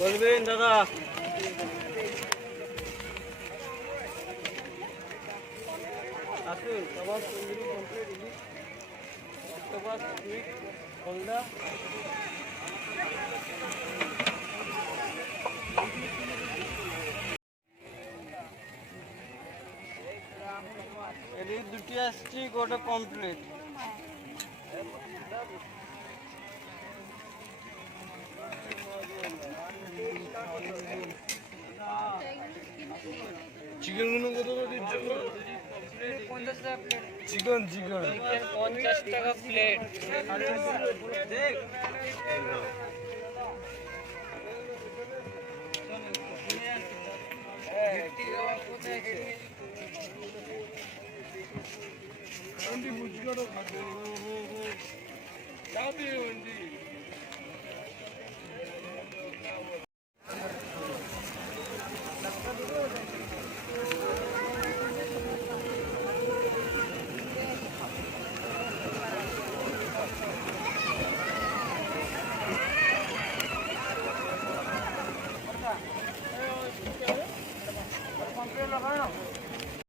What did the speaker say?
বলবেন দাদা। আসুন সবার তন্দুরি কমপ্লিট ইলিশ অক্টোপাস সুইট গলদা। এদিকে দুটি আসছি গোটা কমপ্লিট। চিকেন গুলো কত দিচ্ছ? 50 টাকা প্লেট। চিকেন 50 টাকা প্লেট।